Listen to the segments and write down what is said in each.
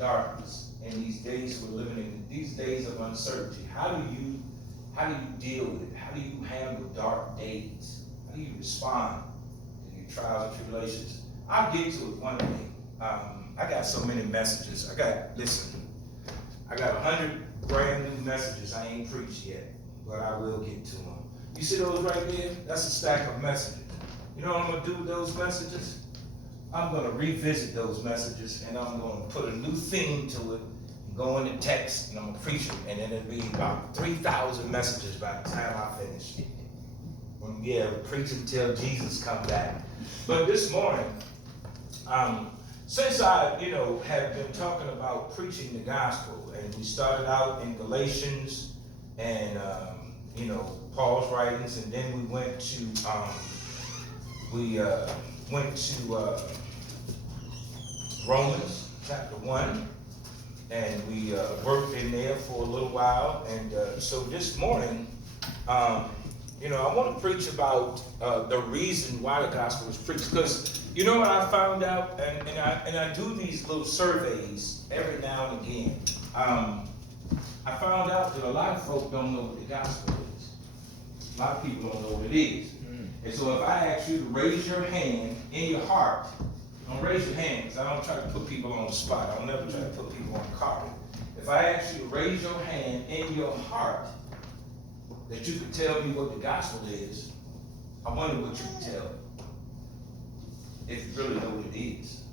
darkness and these days we're living in, these days of uncertainty, how do you deal with it? How do you handle dark days? How do you respond to your trials and tribulations? I'll get to it one day. I got so many messages. I got 100 brand new messages I ain't preached yet, but I will get to them. You see those right there? That's a stack of messages. You know what I'm gonna do with those messages? I'm gonna revisit those messages and I'm gonna put a new theme to it, and go into text, and I'm gonna preach it, and then it'll be about 3,000 messages by the time I finish. Preach until Jesus comes back. But this morning, since I, have been talking about preaching the gospel, and we started out in Galatians and, Paul's writings, and then we went to, Romans chapter 1, and we worked in there for a little while, and so this morning, I want to preach about the reason why the gospel is preached, because you know what I found out, and I do these little surveys every now and again. I found out that a lot of folk don't know what the gospel is. A lot of people don't know what it is. And so if I ask you to raise your hand in your heart, don't raise your hand, because I don't try to put people on the spot. I'll never try to put people on the carpet. If I ask you to raise your hand in your heart, that you could tell me what the gospel is, I wonder what you could tell me, if you really know what it is.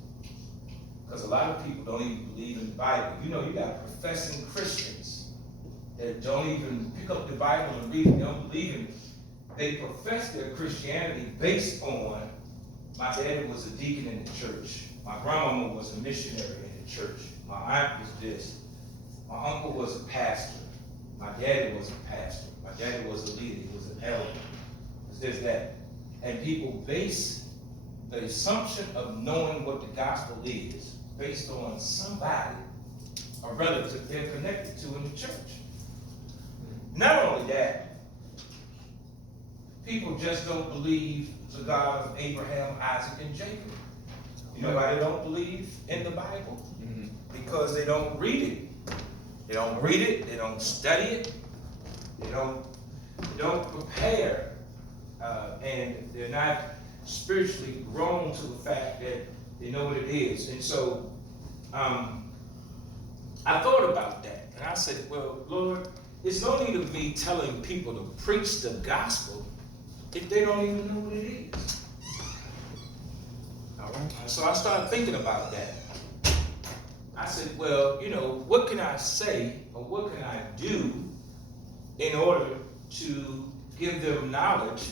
Because a lot of people don't even believe in the Bible. You got professing Christians that don't even pick up the Bible and read it. They don't believe in it. They profess their Christianity based on, my daddy was a deacon in the church. My grandmama was a missionary in the church. My aunt was this. My uncle was a pastor. My daddy was a pastor. My daddy was a leader. He was an elder. It was this, that. And people base the assumption of knowing what the gospel is based on somebody, a relative they're connected to in the church. Not only that, people just don't believe the God of Abraham, Isaac, and Jacob. You know why they don't believe in the Bible? Because they don't read it. They don't read it, they don't study it, they don't prepare, and they're not spiritually grown to the fact that they know what it is. And so I thought about that, and I said, well, Lord, it's no need of me telling people to preach the gospel if they don't even know what it is. All right. So I started thinking about that. I said, well, what can I say or what can I do in order to give them knowledge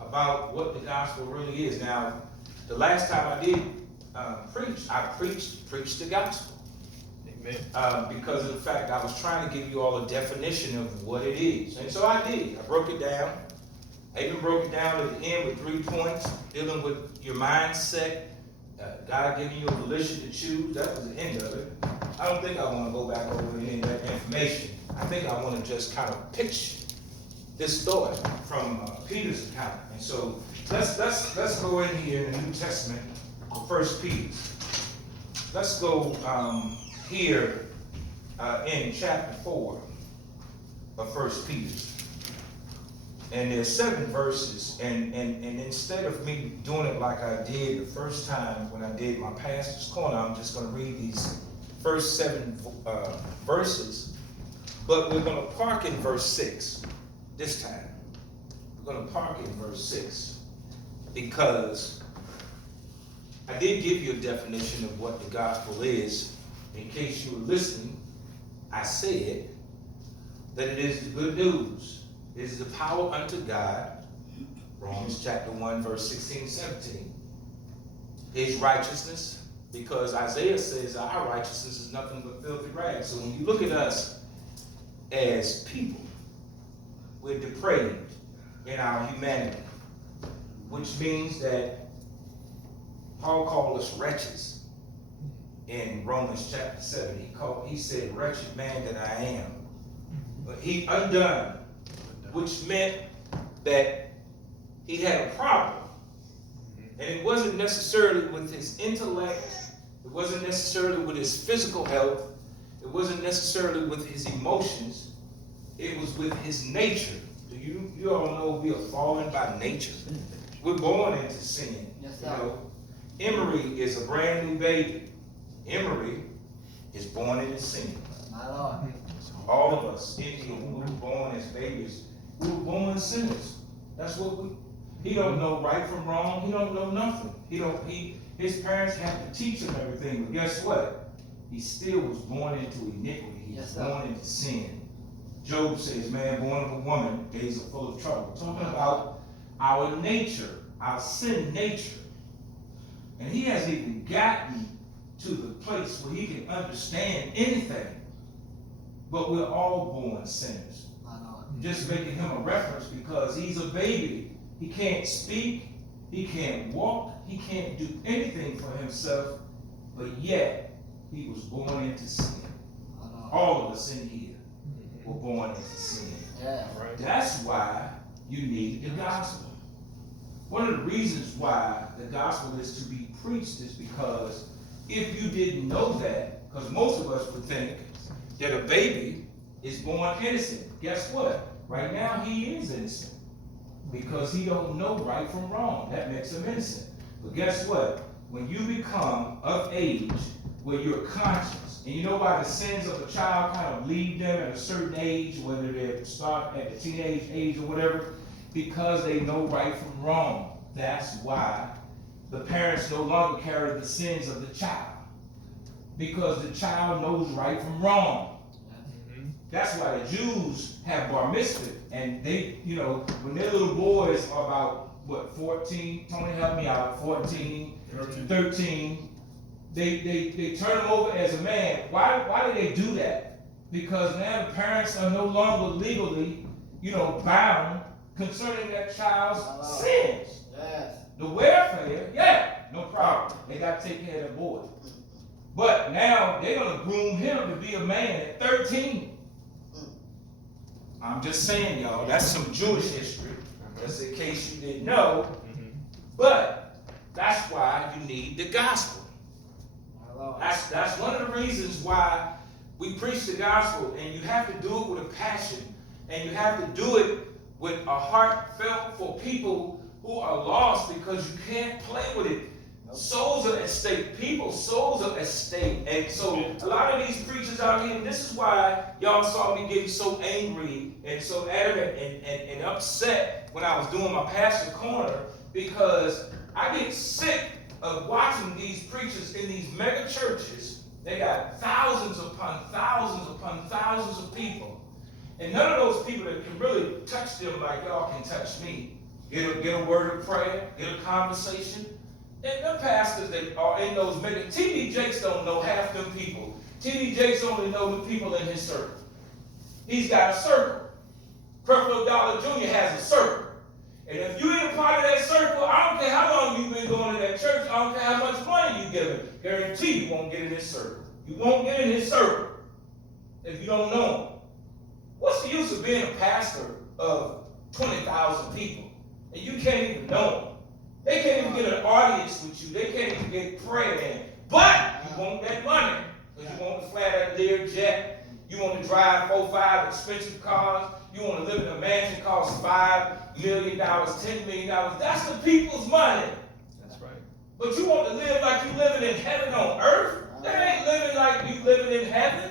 about what the gospel really is? Now, the last time I did preach, I preached the gospel. Amen. Because of the fact I was trying to give you all a definition of what it is. And so I did. I broke it down. I even broke it down at the end with 3 points, dealing with your mindset, God giving you a volition to choose. That was the end of it. I don't think I want to go back over any of that information. I think I want to just kind of pitch this thought from Peter's account. And so let's go in here in the New Testament, 1 Peter. Let's go here in chapter 4 of 1 Peter. And there's 7 verses, and instead of me doing it like I did the first time when I did my pastor's corner, I'm just going to read these first 7 verses, but we're going to park in verse 6 this time. We're going to park in verse 6 because I did give you a definition of what the gospel is. In case you were listening, I said that it is the good news. It is the power unto God, Romans chapter 1, verse 16, 17. His righteousness, because Isaiah says our righteousness is nothing but filthy rags. So when you look at us as people, we're depraved in our humanity, which means that Paul called us wretches in Romans chapter 7. He said, wretched man that I am. But he undone, which meant that he had a problem. And it wasn't necessarily with his intellect It wasn't necessarily with his physical health. It wasn't necessarily with his emotions. It was with his nature. You all know we are fallen by nature. We're born into sin. Yes, you sir. know, Emery is a brand new baby. Emery is born into sin. My Lord. All of us in here, when we were born as babies, we were born sinners. That's what he don't know right from wrong. He don't know nothing. His parents had to teach him everything, but guess what? He still was born into iniquity. He was born into sin. Job says, man born of a woman, days are full of trouble. Talking about our nature, our sin nature. And he hasn't even gotten to the place where he can understand anything. But we're all born sinners. I'm just making him a reference because he's a baby. He can't speak, he can't walk, he can't do anything for himself, but yet he was born into sin. All of us in here were born into sin. Yeah. Right. That's why you need the gospel. One of the reasons why the gospel is to be preached is because if you didn't know that, because most of us would think that a baby is born innocent. Guess what? Right now he is innocent because he don't know right from wrong. That makes him innocent. But guess what? When you become of age where you're conscious, and you know why the sins of a child kind of leave them at a certain age, whether they start at the teenage age or whatever, because they know right from wrong. That's why the parents no longer carry the sins of the child, because the child knows right from wrong. That's why the Jews have bar mitzvah, and they, when their little boys are about, 14, Tony help me out, 14, 13, they turn them over as a man. Why do they do that? Because now the parents are no longer legally, bound concerning that child's sins. Yes. The welfare, yeah, no problem. They got to take care of that boy. But now they're going to groom him to be a man at 13. I'm just saying, y'all, that's some Jewish history, just in case you didn't know. But that's why you need the gospel. That's one of the reasons why we preach the gospel, and you have to do it with a passion, and you have to do it with a heartfelt for people who are lost, because you can't play with it. Souls are at stake. People's souls are at stake. And so a lot of these preachers out here, and this is why y'all saw me getting so angry and so adamant and upset when I was doing my Pastor Corner, because I get sick of watching these preachers in these mega churches. They got thousands upon thousands upon thousands of people. And none of those people that can really touch them like y'all can touch me. Get a word of prayer, get a conversation. And the pastors that are in those mega, T.D. Jakes don't know half them people. T.D. Jakes only know the people in his circle. He's got a circle. Creflo Dollar Jr. has a circle. And if you ain't a part of that circle, I don't care how long you've been going to that church, I don't care how much money you give him, guarantee you won't get in his circle. You won't get in his circle if you don't know him. What's the use of being a pastor of 20,000 people and you can't even know them? They can't even get an audience with you. They can't even get prayer in. But you want that money, because you want to fly that Lear jet. You want to drive 4 or 5 expensive cars. You want to live in a mansion that costs $5 million, $10 million. That's the people's money. That's right. But you want to live like you living in heaven on earth? That ain't living like you living in heaven.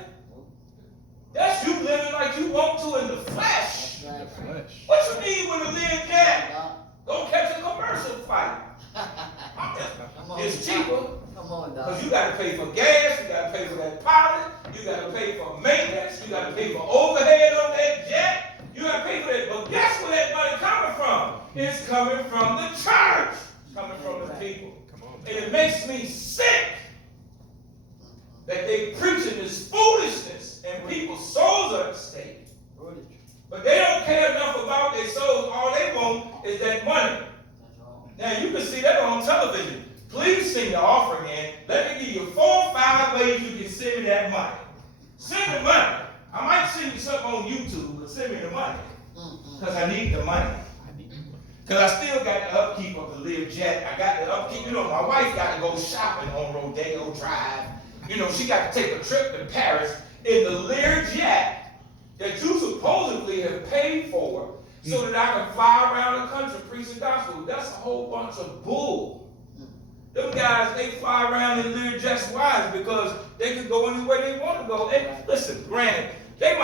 That's you living like you want to in the flesh. The flesh. What you need with a Lear jet? Go catch a commercial fight. It's cheaper. Come on, dog. Because you got to pay for gas, you got to pay for that pilot, you got to pay for maintenance, you got to pay for overhead on that jet, you got to pay for that. But guess where that money coming from? It's coming from the church. It's coming from the people. Come on. And it makes me sick that they preaching this foolishness and people's souls are at stake. But they don't care enough about their souls. All they want is that money. Now you can see that on television. Please send the offering in. Let me give you 4 or 5 ways you can send me that money. Send the money. I might send you something on YouTube, but send me the money. Because I need the money. Cause I still got the upkeep of the Learjet. I got the upkeep, you know, my wife got to go shopping on Rodeo Drive. You know, she got to take a trip to Paris in the Learjet that you supposedly have paid for so that I can fly around the country preaching gospel. That's a whole bunch of bull. Them guys, they fly around in Learjets wise because they can go anywhere they want to go. And listen, granted, they might